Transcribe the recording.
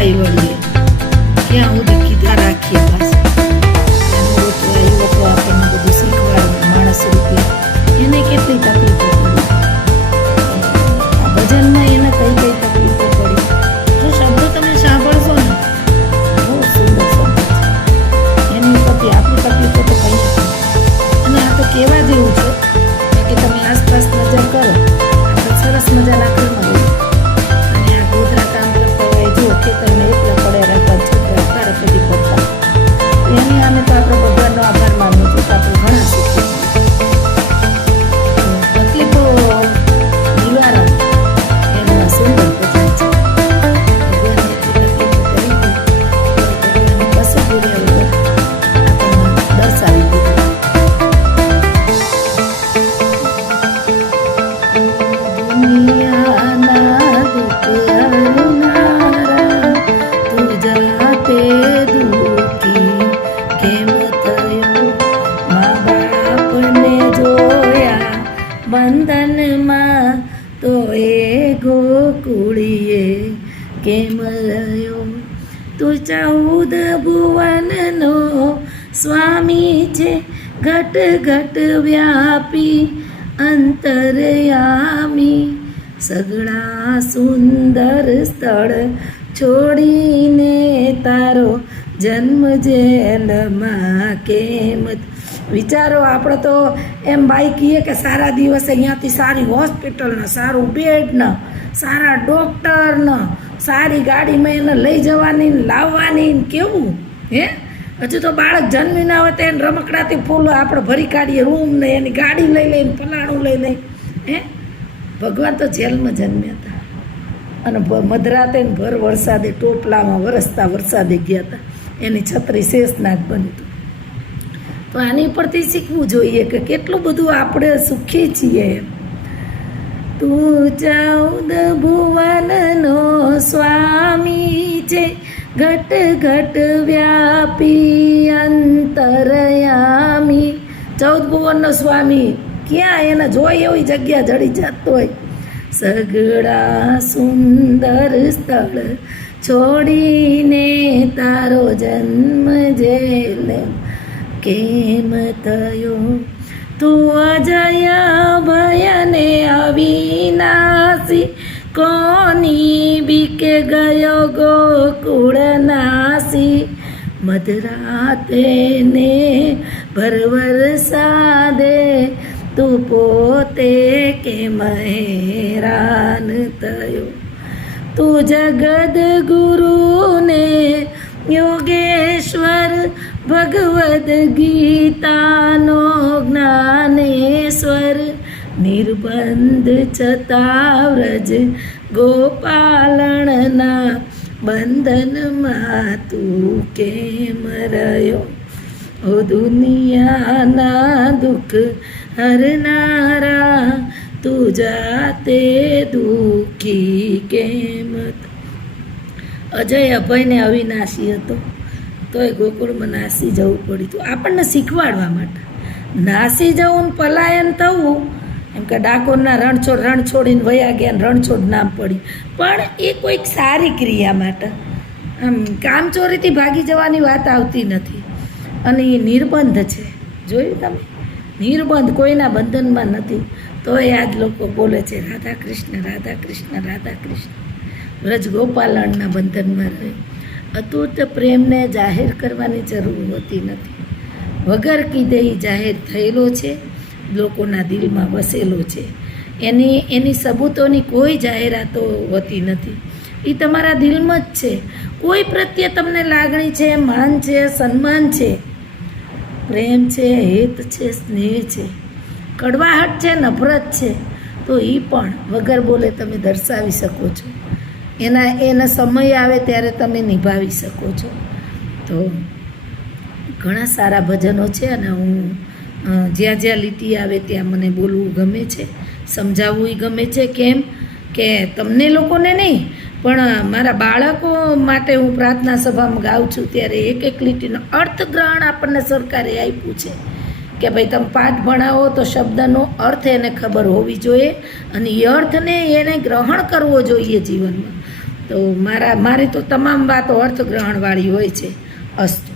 કઈ વળીએ, ક્યાં સુધી કીધા રાખીએ પાછા. એવો તો આપણને બધું શીખવાડે માણસ રૂપે, એને કેટલી તકલીફો પડી આ ભજનમાં, એને કઈ કઈ તકલીફો પડી. જો શબ્દો તમે સાંભળશો ને બહુ સુંદર શબ્દ છે, એની ઉપરથી આપણી તકલીફો તો કઈ નથી. અને આ તો કહેવા જેવું છે કે તમે આસપાસ નજર કરો, આપણે સરસ મજાના ઘરમાં હોય અને આ ગોધરા કામ કરતા હોય, જો ખેતરને એકલા પડ્યા રહેતા છોકરા તારા પછી પડતા, એની આમે તો આપણે ભગવાનનો આભાર માનવો છે તો આપણે ઘણા શીખીએ છીએ. તકલીફો નિવારણ એનું આ સુંદર ભજન છે. ભગવાને એટલી તકલીફો કરી ભગવાનને કશું બોલ્યા વગર આપણને દર્શાવી દીધું. દુનિયાના દુઃખ હરનારા તું જાતે દુઃખી કેમ થયો, મા બાપને જોયા બંધનમાં તો એ ગોકુળીએ કેમ રહ્યો. તું 14 ભુવનનો સ્વામી છે, ઘટ ઘટ વ્યાપી અંતરયામી, સગળા સુંદર સ્થળ છોડીને તારો જન્મ જેલમાં કેમ. વિચારો, આપણે તો એમ બાઈ કહીએ કે સારા દિવસે અહીંયાથી સારી હોસ્પિટલને, સારું બેડને, સારા ડૉક્ટરને, સારી ગાડીમાં એને લઈ જવાની લાવવાની, કેવું હે. હજુ તો બાળક જન્મી ના હોય તો એને રમકડાથી ફૂલો આપણે ભરી કાઢીએ, રૂમ ને એની ગાડી લઈ લઈને પલાણું લઈ લઈ હે. ભગવાન તો જેલમાં જન્મ્યા હતા અને મધરાતે ને ભર વરસાદે ટોપલામાં વરસતા વરસાદે ગયા હતા, એની છત્રી શેષનાગ બન્યું હતું. તો આની પરથી શીખવું જોઈએ કે કેટલું બધું આપણે સુખી છીએ એમ. તું 14 ભુવનનો સ્વામી છે, ઘટ ઘટ વ્યાપી અંતરયામી. 14 ભુવનનો સ્વામી, ક્યાં એને જોઈ એવી જગ્યા જડી જતો હોય. સગળા સુંદર સ્થળ છોડીને તારો જન્મ જેલ કેમ થયો. તું અજય ભયને અવિનાશી, કોની બીકે ગયો ગોકુળ નાસી. મધરાતે ને ભરવરસાદે તું પોતે કેમ હેરાન થયો. તું જગદ ગુરુને યોગેશ્વર, ભગવદ્ ગીતાનો જ્ઞાનેશ્વર, નિર્બંધ છતાં વ્રજ ગોપાલણના બંધનમાં તું કેમ રહ્યો. ઓ દુનિયાના દુઃખ હરનારા તું જાતે દુઃખી કેમ. અજય અભયને અવિનાશી હતો તોય ગોકુળમાં નાસી જવું પડ્યું હતું, આપણને શીખવાડવા માટે. નાસી જવું ને પલાયન થવું એમ કે ડાકોરના રણછોડ છોડીને વયા ગયા ને રણછોડ નામ પડ્યું, પણ એ કોઈક સારી ક્રિયા માટે. આમ કામચોરીથી ભાગી જવાની વાત આવતી નથી. અને એ નિર્બંધ છે, જોયું તમે, નિર્બંધ, કોઈના બંધનમાં નથી. તોય આજ લોકો બોલે છે રાધા કૃષ્ણ રાધા કૃષ્ણ રાધા કૃષ્ણ. વ્રજ ગોપાલણના બંધનમાં રહે. અતૂટ પ્રેમને જાહેર કરવાની જરૂર હોતી નથી. વગર કીધે જાહેર થયેલો છે, લોકોના દિલમાં વસેલો છે. એની સબૂતોની કોઈ જાહેરાતો હોતી નથી. એ તમારા દિલમાં જ છે. કોઈ પ્રત્યે તમને લાગણી છે, માન છે, સન્માન છે, પ્રેમ છે, હેત છે, સ્નેહ છે, કડવાહટ છે, નફરત છે, તો એ પણ વગર બોલે તમે દર્શાવી શકો છો. એના સમય આવે ત્યારે તમે નિભાવી શકો છો. તો ઘણા સારા ભજનો છે અને હું જ્યાં જ્યાં લીટી આવે ત્યાં મને બોલવું ગમે છે, સમજાવવું ગમે છે. કેમ કે તમને લોકોને નહીં પણ મારા બાળકો માટે હું પ્રાર્થના સભામાં ગાઉં છું ત્યારે એક એક લીટીનો અર્થગ્રહણ આપણને સરકારે આપ્યું છે કે ભાઈ તમે પાઠ ભણાવો તો શબ્દનો અર્થ એને ખબર હોવી જોઈએ અને એ અર્થને એને ગ્રહણ કરવો જોઈએ જીવનમાં. તો મારી તો તમામ વાતો અર્થગ્રહણવાળી હોય છે. અસ્તુ.